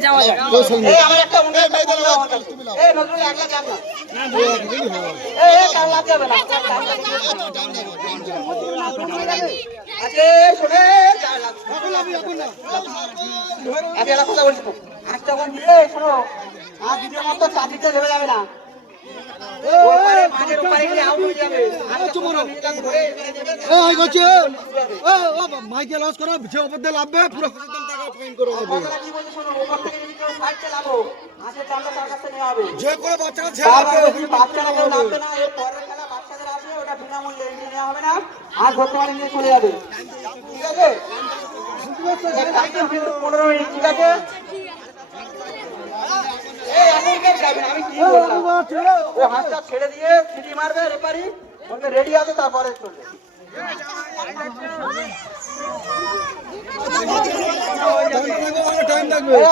যাবে না মাইকে লস করো যে ওপর দিয়ে লাভবে পুরো 75 টাকা ফাইন করে হবে যে করে বাচ্চারা ছেড়ে বাচ্চারা কেউ নামবে না এর পরের খেলা বাচ্চাদের আসবে ওটা বিনামূল্যে এন্ট্রি নেওয়া হবে না আর বর্তমানে নিয়ে চলে যাবে ঠিক আছে 15 মিনিট ঠিক আছে আমি কি বললাম ও হাতটা ছেড়ে দিয়ে সিটি মারবে রেফারি ওকে রেডি আছে তারপরে চলবে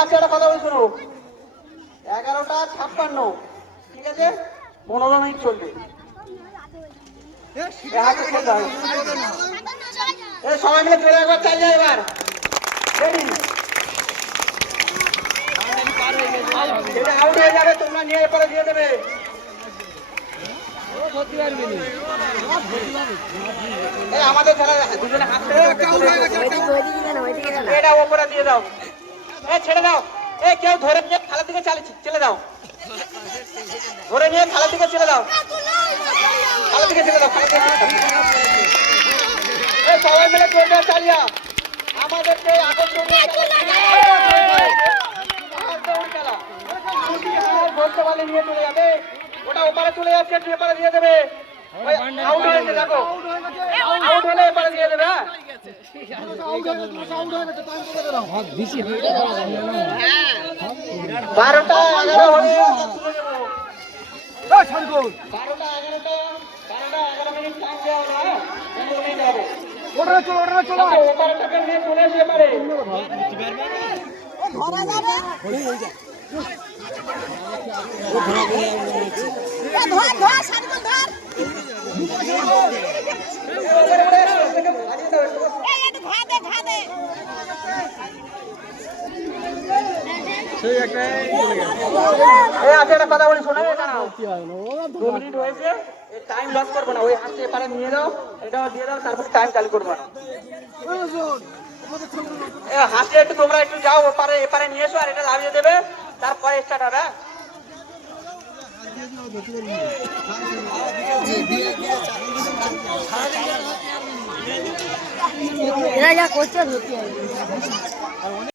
একটা কথা বলি শোনো 11টা 56 ঠিক আছে 15 মিনিট চলবে সবাই মিলে চলে একবার চাল যায় এবার রেডি এটা আউট হয়ে যাবে তোমরা নিয়ে এরপরে দিয়ে দেবে আমাদের খেলা দুজনে হাত এটা ওপরে দিয়ে দাও ছেড়ে দাও কেউ ধরে নিয়ে খেলার দিকে চলে দাও ধরে নিয়ে খেলার দিকে চলে দাও খেলার দিকে চলে দাও সবাই মিলে চলবে চালিয়া আমাদেরকে আকর্ষণীয় ধরতে পারলে নিয়ে চলে যাবে ওটা ওপারে চলে যাচ্ছে একটু এপারে দিয়ে দেবে আউট হয়েছে দেখো আউট হলে এপারে দিয়ে দেবে 12টা 11 হলে 12টা 11 মিনিট টাইম দেওয়া হলো ওটা চলো ওপারে নিয়ে চলে আসে এপারে ধরা যাবে কথা বলি শোনা 2 মিনিট হয়েছে টাইম লস করবো না ওই হাতে এপারে নিয়ে দাও এটাও দিয়ে দাও তারপর টাইম চালু করবো না হাতে একটু তোমরা একটু যাও ওপারে এপারে নিয়ে এসো আর এটা লাভিয়ে দেবে তারপরে স্টার্ট হবে এরা যা করছে